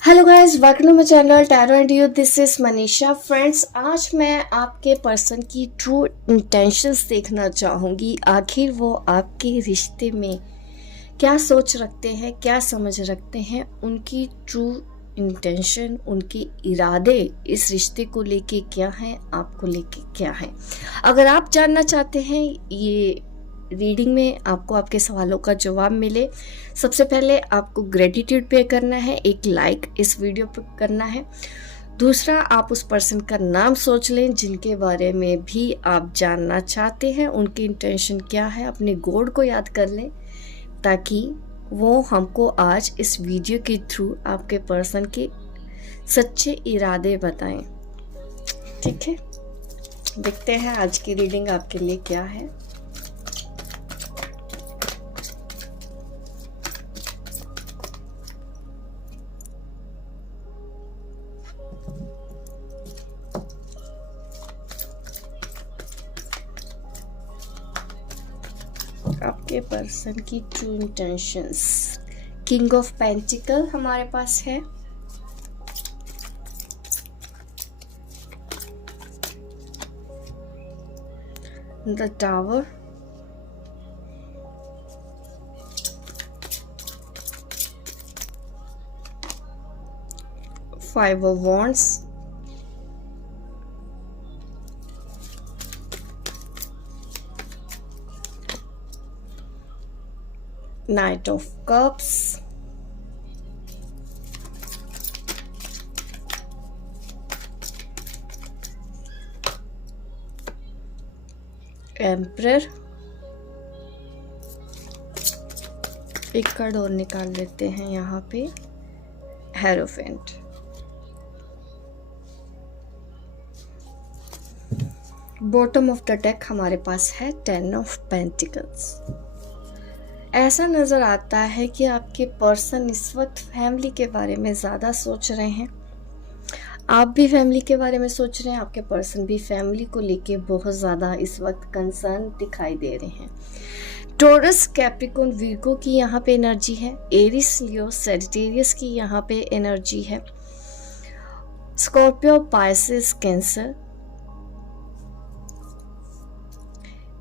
Hello guys, welcome to my channel tarot and you. This is Manisha. Friends, आज मैं आपके person की true intentions देखना चाहूँगी। आखिर वो आपके रिश्ते में क्या सोच रखते हैं, क्या समझ रखते हैं, उनकी ट्रू इंटेंशन, उनके इरादे इस रिश्ते को लेके क्या हैं, आपको लेके क्या हैं। अगर आप जानना चाहते हैं ये रीडिंग में आपको आपके सवालों का जवाब मिले, सबसे पहले आपको ग्रेटिट्यूड पे करना है, एक लाइक इस वीडियो पर करना है। दूसरा, आप उस पर्सन का नाम सोच लें जिनके बारे में भी आप जानना चाहते हैं, उनकी इंटेंशन क्या है, अपने गॉड को याद कर लें ताकि वो हमको आज इस वीडियो के थ्रू आपके पर्सन के सच्चे इरादे बताएं। ठीक है, देखते हैं आज की रीडिंग आपके लिए क्या है। आपके पर्सन की true intentions. King of pentacle हमारे पास है, the tower, five of wands, Knight of Cups, Emperor। एक कार्ड और निकाल लेते हैं यहाँ पे, hierophant. Bottom of the deck हमारे पास है टेन ऑफ पेंटिकल्स। ऐसा नज़र आता है कि आपके पर्सन इस वक्त फैमिली के बारे में ज़्यादा सोच रहे हैं। आप भी फैमिली के बारे में सोच रहे हैं, आपके पर्सन भी फैमिली को लेके बहुत ज़्यादा इस वक्त कंसर्न दिखाई दे रहे हैं। टॉरस, कैप्रिकॉर्न, विर्गो की यहाँ पे एनर्जी है। एरिस, लियो, सैजिटेरियस की यहाँ पे एनर्जी है। स्कॉर्पियो, पाइसेस, कैंसर,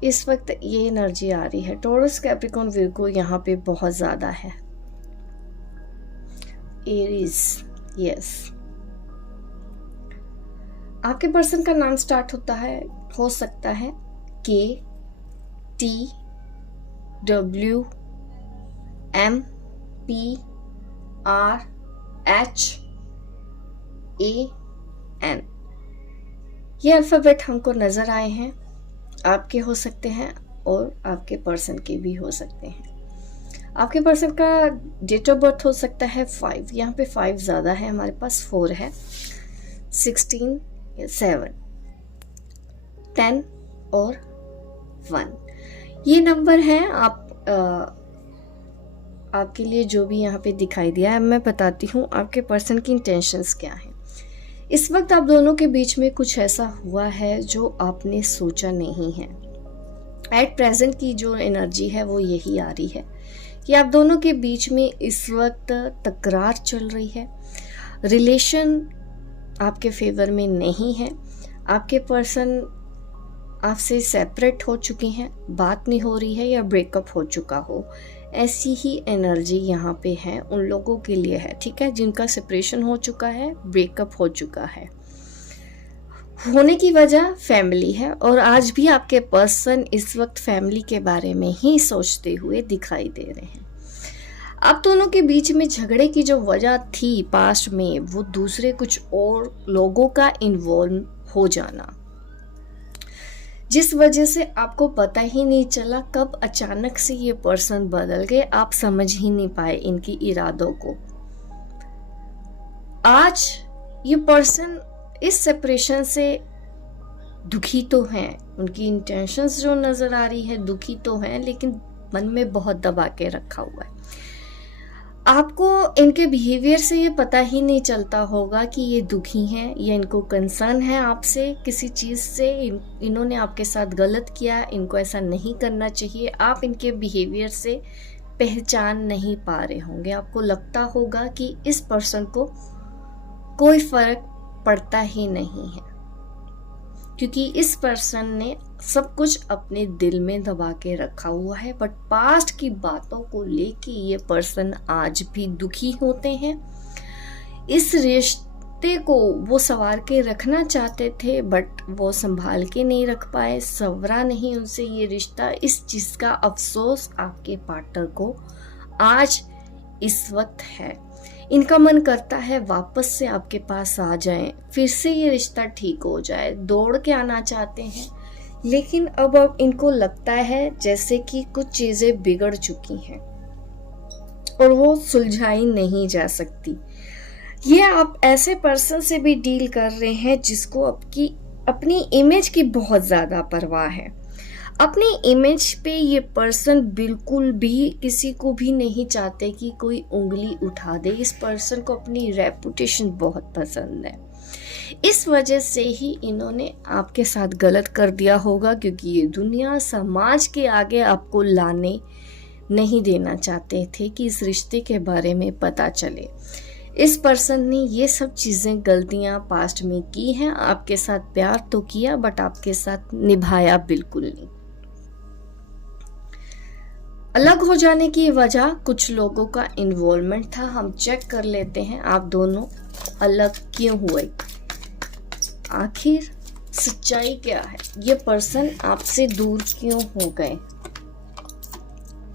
इस वक्त ये एनर्जी आ रही है। टॉरस, कैप्रिकॉर्न, विर्गो यहाँ पे बहुत ज़्यादा है। Aries, yes. आपके पर्सन का नाम स्टार्ट हो सकता है K, T, W, M, P, R, H, A, N. ये अल्फ़ाबेट हमको नज़र आए हैं। आपके हो सकते हैं और आपके पर्सन के भी हो सकते हैं। आपके पर्सन का डेट ऑफ बर्थ हो सकता है 5, यहाँ पे 5 ज़्यादा है, हमारे पास 4 है, 16, 7, 10 और 1। ये नंबर हैं आपके लिए जो भी यहाँ पे दिखाई दिया है। मैं बताती हूँ आपके पर्सन की इंटेंशंस क्या है। इस वक्त आप दोनों के बीच में कुछ ऐसा हुआ है जो आपने सोचा नहीं है। एट प्रेजेंट की जो एनर्जी है वो यही आ रही है कि आप दोनों के बीच में इस वक्त तकरार चल रही है। रिलेशन आपके फेवर में नहीं है। आपके पर्सन आपसे सेपरेट हो चुके हैं, बात नहीं हो रही है या ब्रेकअप हो चुका हो, ऐसी ही एनर्जी यहाँ पे है, उन लोगों के लिए है। ठीक है, जिनका सेपरेशन हो चुका है, ब्रेकअप हो चुका है। होने की वजह फैमिली है और आज भी आपके पर्सन इस वक्त फैमिली के बारे में ही सोचते हुए दिखाई दे रहे हैं। आप दोनों के बीच में झगड़े की जो वजह थी पास्ट में, वो दूसरे कुछ और लोगों का इन्वॉल्व हो जाना, जिस वजह से आपको पता ही नहीं चला कब अचानक से ये पर्सन बदल गए, आप समझ ही नहीं पाए इनकी इरादों को। आज ये पर्सन इस सेपरेशन से दुखी तो हैं, उनकी इंटेंशंस जो नज़र आ रही है दुखी तो हैं, लेकिन मन में बहुत दबा के रखा हुआ है। आपको इनके बिहेवियर से ये पता ही नहीं चलता होगा कि ये दुखी हैं या इनको कंसर्न है आपसे किसी चीज़ से। इन्होंने आपके साथ गलत किया, इनको ऐसा नहीं करना चाहिए। आप इनके बिहेवियर से पहचान नहीं पा रहे होंगे। आपको लगता होगा कि इस पर्सन को कोई फर्क पड़ता ही नहीं है, क्योंकि इस पर्सन ने सब कुछ अपने दिल में दबा के रखा हुआ है। बट पास्ट की बातों को लेके ये पर्सन आज भी दुखी होते हैं। इस रिश्ते को वो संवार के रखना चाहते थे, बट वो संभाल के नहीं रख पाए, संवरा नहीं उनसे ये रिश्ता। इस चीज का अफसोस आपके पार्टनर को आज इस वक्त है। इनका मन करता है वापस से आपके पास आ जाएं, फिर से ये रिश्ता ठीक हो जाए, दौड़ के आना चाहते हैं। लेकिन अब इनको लगता है जैसे कि कुछ चीजें बिगड़ चुकी हैं और वो सुलझाई नहीं जा सकती। ये आप ऐसे पर्सन से भी डील कर रहे हैं जिसको अपनी इमेज की बहुत ज्यादा परवाह है। अपनी इमेज पे ये पर्सन बिल्कुल भी किसी को भी नहीं चाहते कि कोई उंगली उठा दे। इस पर्सन को अपनी रेपुटेशन बहुत पसंद है। इस वजह से ही इन्होंने आपके साथ गलत कर दिया होगा, क्योंकि ये दुनिया समाज के आगे आपको लाने नहीं देना चाहते थे कि इस रिश्ते के बारे में पता चले। इस पर्सन ने ये सब चीजें गलतियां पास्ट में की हैं। आपके साथ प्यार तो किया, बट आपके साथ निभाया बिल्कुल नहीं। अलग हो जाने की वजह कुछ लोगों का इन्वॉल्वमेंट था। हम चेक कर लेते हैं आप दोनों अलग क्यों हुए, आखिर सच्चाई क्या है, ये पर्सन आपसे दूर क्यों हो गए।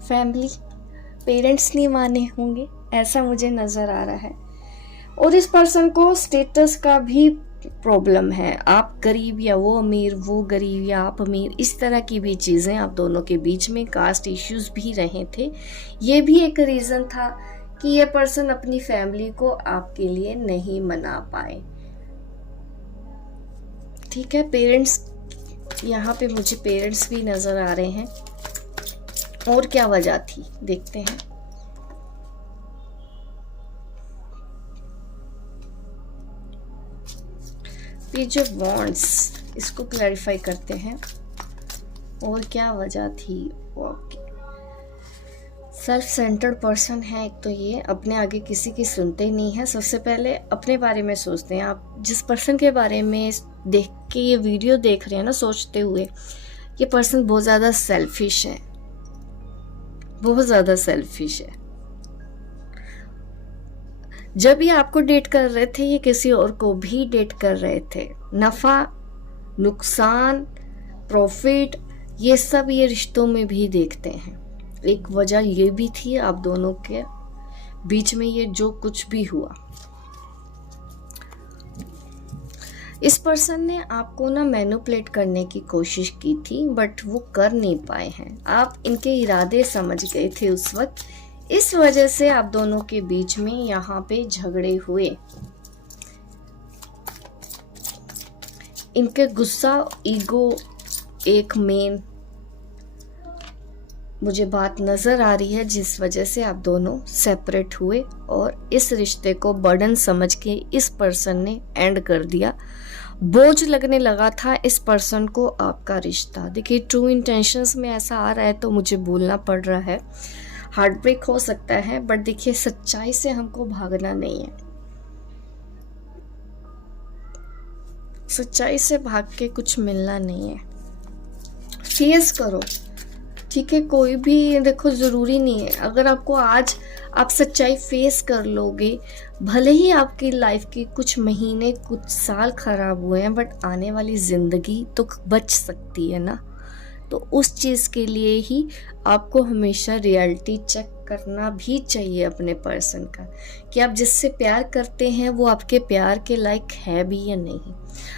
फैमिली, पेरेंट्स नहीं माने होंगे, ऐसा मुझे नजर आ रहा है। और इस पर्सन को स्टेटस का भी प्रॉब्लम है। आप गरीब या वो अमीर, वो गरीब या आप अमीर, इस तरह की भी चीजें आप दोनों के बीच में कास्ट इश्यूज भी रहे थे। ये भी एक रीजन था कि ये पर्सन अपनी फैमिली को आपके लिए नहीं मना पाए। ठीक है, पेरेंट्स, यहाँ पे मुझे पेरेंट्स भी नजर आ रहे हैं। और क्या वजह थी देखते हैं। ये जो वॉन्ट्स, इसको क्लैरिफाई करते हैं और क्या वजह थी। ओके, सेल्फ सेंटर्ड पर्सन है एक तो ये, अपने आगे किसी की सुनते नहीं है, सबसे पहले अपने बारे में सोचते हैं। आप जिस पर्सन के बारे में देख के ये वीडियो देख रहे हैं ना, सोचते हुए, ये पर्सन बहुत ज़्यादा सेल्फिश है, बहुत ज़्यादा सेल्फिश है। जब ये आपको डेट कर रहे थे, ये किसी और को भी डेट कर रहे थे। नफा, नुकसान, प्रॉफिट, ये सब ये रिश्तों में भी देखते हैं। एक वजह ये भी थी आप दोनों के बीच में ये जो कुछ भी हुआ। इस पर्सन ने आपको ना मैनिपुलेट करने की कोशिश की थी, बट वो कर नहीं पाए हैं। आप इनके इरादे समझ गए थे उस वक्त। इस वजह से आप दोनों के बीच में यहाँ पे झगड़े हुए। इनके गुस्सा, ईगो एक मेन मुझे बात नजर आ रही है, जिस वजह से आप दोनों सेपरेट हुए और इस रिश्ते को बर्डन समझ के इस पर्सन ने एंड कर दिया। बोझ लगने लगा था इस पर्सन को आपका रिश्ता। देखिए, ट्रू इंटेंशंस में ऐसा आ रहा है तो मुझे बोलना पड़ रहा है। हार्ट ब्रेक हो सकता है, बट देखिए सच्चाई से हमको भागना नहीं है। सच्चाई से भाग के कुछ मिलना नहीं है। फेस करो, ठीक है। कोई भी देखो जरूरी नहीं है, अगर आपको आज आप सच्चाई फेस कर लोगे, भले ही आपकी लाइफ के कुछ महीने, कुछ साल खराब हुए हैं, बट आने वाली जिंदगी तो बच सकती है ना। तो उस चीज़ के लिए ही आपको हमेशा रियलिटी चेक करना भी चाहिए अपने पर्सन का, कि आप जिससे प्यार करते हैं वो आपके प्यार के लायक है भी या नहीं।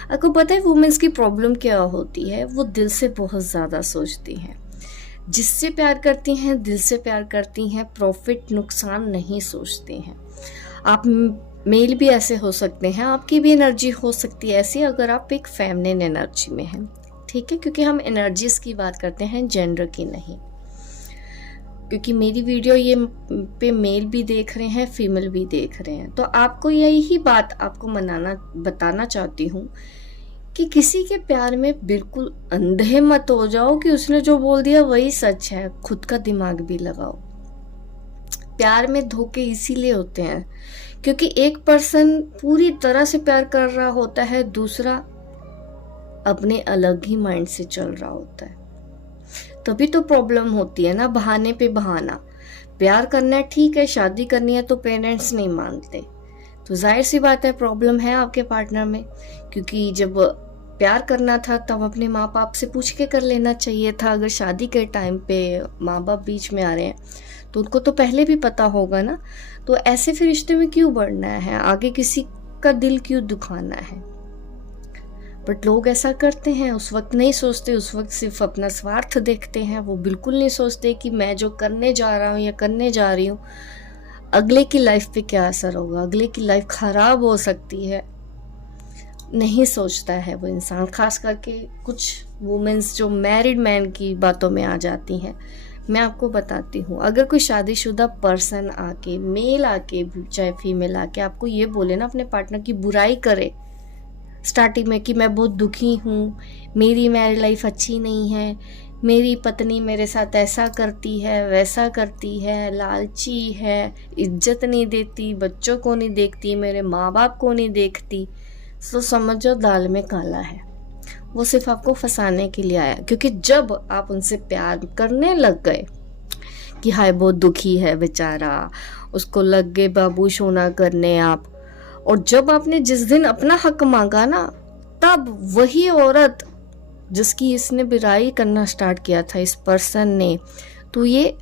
आपको पता है वुमेन्स की प्रॉब्लम क्या होती है, वो दिल से बहुत ज़्यादा सोचती हैं। जिससे प्यार करती हैं, दिल से प्यार करती हैं, प्रॉफिट नुकसान नहीं सोचते हैं। आप मेल भी ऐसे हो सकते हैं, आपकी भी एनर्जी हो सकती है ऐसी, अगर आप एक फेमिनिन एनर्जी में हैं, ठीक है। क्योंकि हम एनर्जीज की बात करते हैं, जेंडर की नहीं। क्योंकि मेरी वीडियो ये पे मेल भी देख रहे हैं, फीमेल भी देख रहे हैं, तो आपको यही बात आपको बताना चाहती हूँ कि किसी के प्यार में बिल्कुल अंधे मत हो जाओ कि उसने जो बोल दिया वही सच है। खुद का दिमाग भी लगाओ। प्यार में धोखे इसीलिए होते हैं क्योंकि एक पर्सन पूरी तरह से प्यार कर रहा होता है, दूसरा अपने अलग ही माइंड से चल रहा होता है। तभी तो प्रॉब्लम होती है ना, बहाने पे बहाना। प्यार करना है ठीक है, शादी करनी है तो पेरेंट्स नहीं मानते, तो जाहिर सी बात है प्रॉब्लम है आपके पार्टनर में। क्योंकि जब प्यार करना था तब अपने माँ बाप से पूछ के कर लेना चाहिए था। अगर शादी के टाइम पे माँ बाप बीच में आ रहे हैं तो उनको तो पहले भी पता होगा ना। तो ऐसे फिर रिश्ते में क्यों बढ़ना है, आगे किसी का दिल क्यों दुखाना है। बट लोग ऐसा करते हैं, उस वक्त नहीं सोचते, उस वक्त सिर्फ अपना स्वार्थ देखते हैं। वो बिल्कुल नहीं सोचते कि मैं जो करने जा रहा हूँ या करने जा रही हूँ अगले की लाइफ पे क्या असर होगा, अगले की लाइफ खराब हो सकती है। नहीं सोचता है वो इंसान, खास करके कुछ वुमेन्स जो मैरिड मैन की बातों में आ जाती हैं। मैं आपको बताती हूँ, अगर कोई शादीशुदा पर्सन आके, मेल आके चाहे फीमेल आके आपको ये बोले ना, अपने पार्टनर की बुराई करे स्टार्टिंग में कि मैं बहुत दुखी हूँ, मेरी मैरिड लाइफ अच्छी नहीं है, मेरी पत्नी मेरे साथ ऐसा करती है, वैसा करती है, लालची है, इज्जत नहीं देती, बच्चों को नहीं देखती, मेरे माँ बाप को नहीं देखती, तो समझो दाल में काला है। वो सिर्फ आपको फंसाने के लिए आया। क्योंकि जब आप उनसे प्यार करने लग गए कि हाय बहुत दुखी है बेचारा, उसको लग गए बाबू सोना करने आप, और जब आपने जिस दिन अपना हक मांगा ना, तब वही औरत जिसकी इसने बुराई करना स्टार्ट किया था इस पर्सन ने, तो ये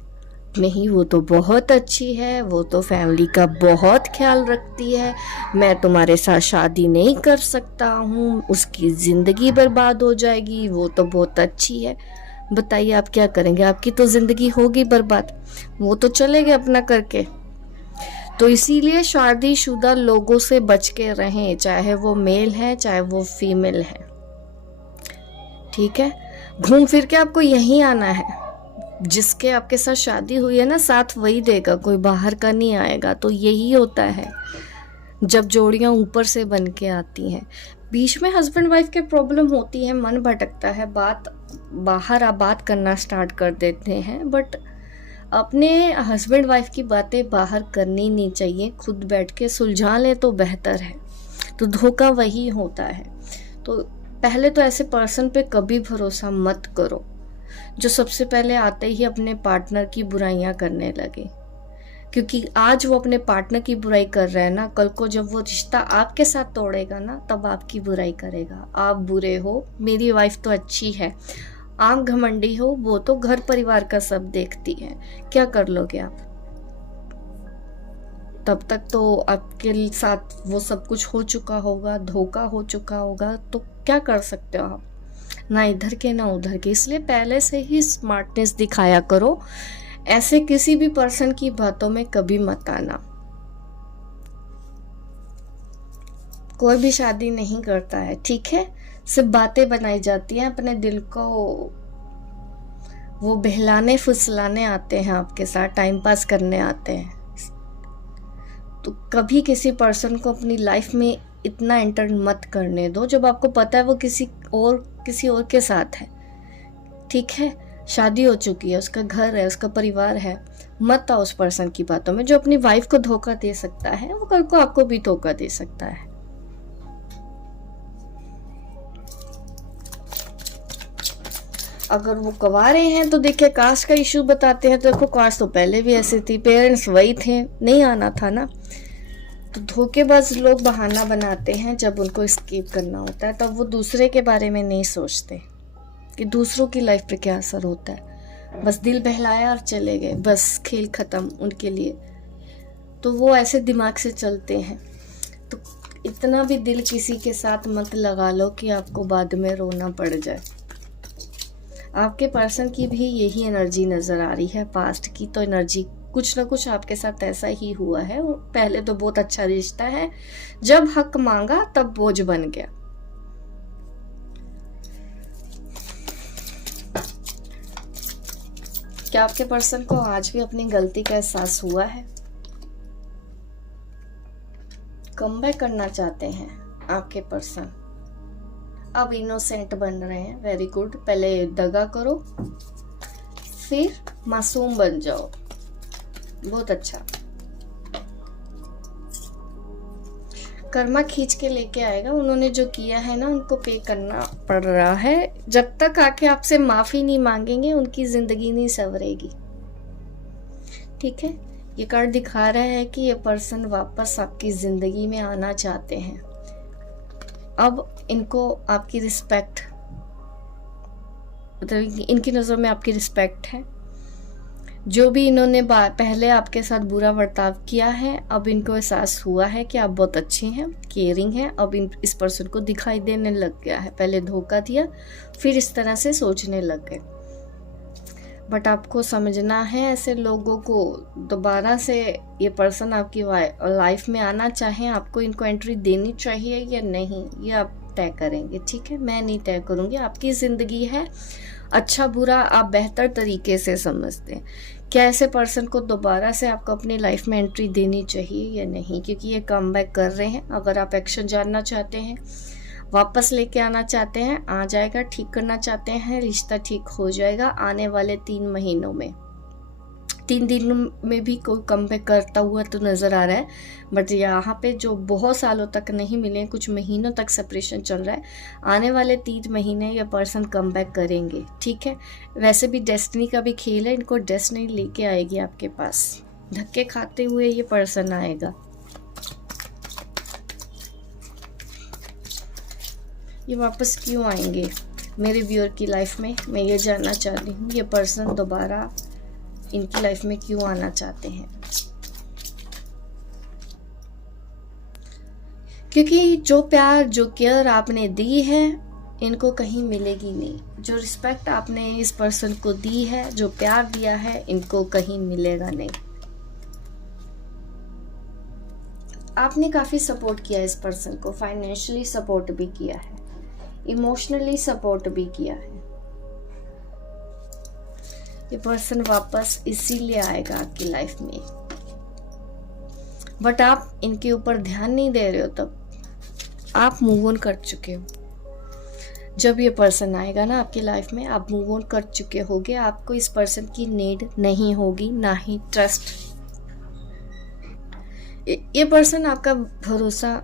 नहीं वो तो बहुत अच्छी है, वो तो फैमिली का बहुत ख्याल रखती है, मैं तुम्हारे साथ शादी नहीं कर सकता हूँ, उसकी ज़िंदगी बर्बाद हो जाएगी, वो तो बहुत अच्छी है। बताइए आप क्या करेंगे, आपकी तो ज़िंदगी होगी बर्बाद, वो तो चले गए अपना करके। तो इसीलिए शादीशुदा लोगों से बच के रहें, चाहे वो मेल है चाहे वो फीमेल है, ठीक है। घूम फिर के आपको यहीं आना है, जिसके आपके साथ शादी हुई है ना साथ वही देगा, कोई बाहर का नहीं आएगा। तो यही होता है जब जोड़ियां ऊपर से बन के आती हैं। बीच में हस्बैंड वाइफ के प्रॉब्लम होती है, मन भटकता है, बात करना स्टार्ट कर देते हैं, बट अपने हस्बैंड वाइफ की बातें बाहर करनी नहीं चाहिए, खुद बैठ के सुलझा ले तो बेहतर है। तो धोखा वही होता है। तो पहले तो ऐसे पर्सन पे कभी भरोसा मत करो जो सबसे पहले आते ही अपने पार्टनर की बुराइयां करने लगे। क्योंकि आज वो अपने पार्टनर की बुराई कर रहा है ना, कल को जब वो रिश्ता आपके साथ तोड़ेगा ना, तब आपकी बुराई करेगा। आप बुरे हो, मेरी वाइफ तो अच्छी है, आप घमंडी हो, वो तो घर परिवार का सब देखती है, क्या कर लोगे आप? तब तक तो आपके साथ वो सब कुछ हो चुका होगा, धोखा हो चुका होगा, तो क्या कर सकते हो आप? ना इधर के ना उधर के। इसलिए पहले से ही स्मार्टनेस दिखाया करो, ऐसे किसी भी पर्सन की बातों में कभी मत आना। कोई भी शादी नहीं करता है, ठीक है, सिर्फ बातें बनाई जाती हैं, अपने दिल को वो बहलाने फुसलाने आते हैं, आपके साथ टाइम पास करने आते हैं। तो कभी किसी पर्सन को अपनी लाइफ में इतना एंटर मत करने दो जब आपको पता है वो किसी और के साथ है, ठीक है, शादी हो चुकी है, उसका घर है, उसका परिवार है। मत आओ उस पर्सन की बातों में। जो अपनी वाइफ को धोखा दे सकता है वो कल को आपको भी धोखा दे सकता है। अगर वो कवारे हैं तो देखिए कास्ट का इशू बताते हैं, तो देखो कास्ट तो पहले भी ऐसी थी, पेरेंट्स वही थे, नहीं आना था ना। तो धोखेबाज लोग बहाना बनाते हैं जब उनको एस्केप करना होता है, तब वो दूसरे के बारे में नहीं सोचते कि दूसरों की लाइफ पे क्या असर होता है। बस दिल बहलाया और चले गए, बस खेल खत्म उनके लिए। तो वो ऐसे दिमाग से चलते हैं। तो इतना भी दिल किसी के साथ मत लगा लो कि आपको बाद में रोना पड़ जाए। आपके पर्सन की भी यही एनर्जी नज़र आ रही है, पास्ट की तो एनर्जी कुछ ना कुछ आपके साथ ऐसा ही हुआ है। पहले तो बहुत अच्छा रिश्ता है, जब हक मांगा तब बोझ बन गया। क्या आपके पर्सन को आज भी अपनी गलती का एहसास हुआ है? कमबैक करना चाहते हैं आपके पर्सन, अब इनोसेंट बन रहे हैं, वेरी गुड। पहले दगा करो, फिर मासूम बन जाओ। बहुत अच्छा। कर्मा खींच के लेके आएगा। उन्होंने जो किया है ना, उनको पे करना पड़ रहा है। जब तक आके आपसे माफी नहीं मांगेंगे, उनकी जिंदगी नहीं संवरेगी। ठीक है, ये कार्ड दिखा रहा है कि ये पर्सन वापस आपकी जिंदगी में आना चाहते हैं। अब इनको आपकी रिस्पेक्ट, मतलब इनकी नज़र में आपकी रिस्पेक्ट है। जो भी इन्होंने पहले आपके साथ बुरा बर्ताव किया है, अब इनको एहसास हुआ है कि आप बहुत अच्छी हैं, केयरिंग हैं। अब इस पर्सन को दिखाई देने लग गया है। पहले धोखा दिया, फिर इस तरह से सोचने लग गए। बट आपको समझना है, ऐसे लोगों को दोबारा से ये पर्सन आपकी लाइफ में आना चाहे, आपको इनको एंट्री देनी चाहिए या नहीं, ये आप तय करेंगे। ठीक है, मैं नहीं तय करूँगी। आपकी ज़िंदगी है, अच्छा बुरा आप बेहतर तरीके से समझते हैं। क्या ऐसे पर्सन को दोबारा से आपको अपनी लाइफ में एंट्री देनी चाहिए या नहीं, क्योंकि ये कम बैक कर रहे हैं। अगर आप एक्शन जानना चाहते हैं, वापस लेके आना चाहते हैं, आ जाएगा। ठीक करना चाहते हैं, रिश्ता ठीक हो जाएगा आने वाले 3 महीनों में। 3 दिन में भी कोई कम बैक करता हुआ तो नज़र आ रहा है। बट यहाँ पे जो बहुत सालों तक नहीं मिले, कुछ महीनों तक सेपरेशन चल रहा है, आने वाले 3 महीने ये पर्सन कम बैक करेंगे। ठीक है, वैसे भी डेस्टिनी का भी खेल है, इनको डेस्टिनी लेके आएगी आपके पास। धक्के खाते हुए ये पर्सन आएगा। ये वापस क्यों आएंगे मेरे व्यूअर की लाइफ में, मैं ये जानना चाहती हूँ। ये पर्सन दोबारा इनकी लाइफ में क्यों आना चाहते हैं? क्योंकि जो प्यार, जो केयर आपने दी है, इनको कहीं मिलेगी नहीं। जो रिस्पेक्ट आपने इस पर्सन को दी है, जो प्यार दिया है, इनको कहीं मिलेगा नहीं। आपने काफ़ी सपोर्ट किया इस पर्सन को, फाइनेंशियली सपोर्ट भी किया है, इमोशनली सपोर्ट भी किया है। ये पर्सन वापस इसीलिए आएगा आपकी लाइफ में। बट आप इनके ऊपर ध्यान नहीं दे रहे हो, तब आप मूव ऑन कर चुके हो। जब ये पर्सन आएगा ना आपकी लाइफ में, आप मूव ऑन कर चुके होगे। आपको इस पर्सन की नीड नहीं होगी, ना ही ट्रस्ट। ये पर्सन आपका भरोसा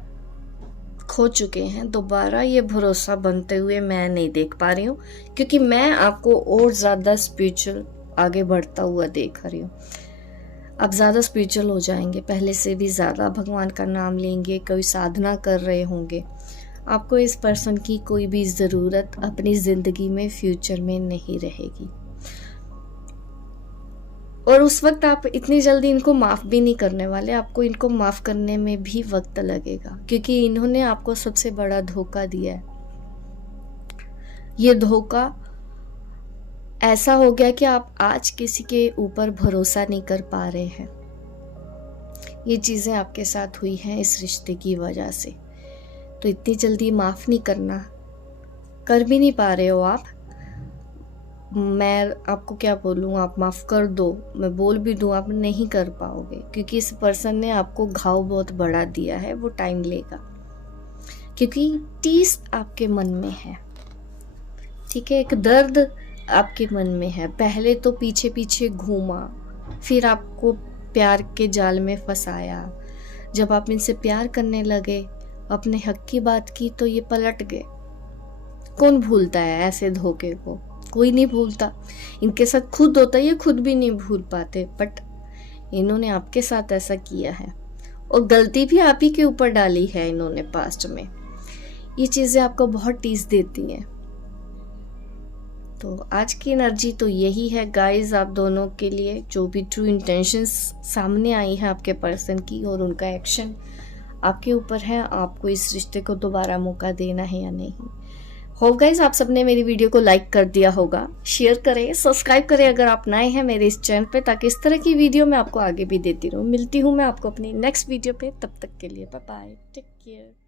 खो चुके हैं। दोबारा ये भरोसा बनते हुए मैं नहीं देख पा रही हूँ, क्योंकि मैं आपको और ज़्यादा स्पिरिचुअल आगे बढ़ता हुआ देख रही हूँ। आप ज़्यादा स्पिरिचुअल हो जाएंगे, पहले से भी ज़्यादा भगवान का नाम लेंगे, कोई साधना कर रहे होंगे। आपको इस पर्सन की कोई भी ज़रूरत अपनी ज़िंदगी में फ्यूचर में नहीं रहेगी। और उस वक्त आप इतनी जल्दी इनको माफ़ भी नहीं करने वाले। आपको इनको माफ़ करने में भी वक्त लगेगा, क्योंकि इन्होंने आपको सबसे बड़ा धोखा दिया है। ये धोखा ऐसा हो गया कि आप आज किसी के ऊपर भरोसा नहीं कर पा रहे हैं। ये चीज़ें आपके साथ हुई हैं इस रिश्ते की वजह से। तो इतनी जल्दी माफ़ नहीं करना, कर भी नहीं पा रहे हो आप। मैं आपको क्या बोलूँ, आप माफ़ कर दो, मैं बोल भी दूँ, आप नहीं कर पाओगे, क्योंकि इस पर्सन ने आपको घाव बहुत बड़ा दिया है। वो टाइम लेगा, क्योंकि टीस आपके मन में है। ठीक है, एक दर्द आपके मन में है। पहले तो पीछे पीछे घूमा, फिर आपको प्यार के जाल में फंसाया। जब आप इनसे प्यार करने लगे, अपने हक की बात की, तो ये पलट गए। कौन भूलता है ऐसे धोखे को? कोई नहीं भूलता। इनके साथ खुद होता है, ये खुद भी नहीं भूल पाते। बट इन्होंने आपके साथ ऐसा किया है, और गलती भी आप ही के ऊपर डाली है इन्होंने पास्ट में। ये चीज़ें आपको बहुत टीस देती हैं। तो आज की एनर्जी तो यही है गाइस, आप दोनों के लिए। जो भी ट्रू इंटेंशंस सामने आई है आपके पर्सन की, और उनका एक्शन आपके ऊपर है, आपको इस रिश्ते को दोबारा मौका देना है या नहीं। होप गाइस आप सबने मेरी वीडियो को लाइक कर दिया होगा। शेयर करें, सब्सक्राइब करें अगर आप नए हैं मेरे इस चैनल पे, ताकि इस तरह की वीडियो मैं आपको आगे भी देती रहूँ। मिलती हूँ मैं आपको अपनी नेक्स्ट वीडियो पे, तब तक के लिए बाय बाय, टेक केयर।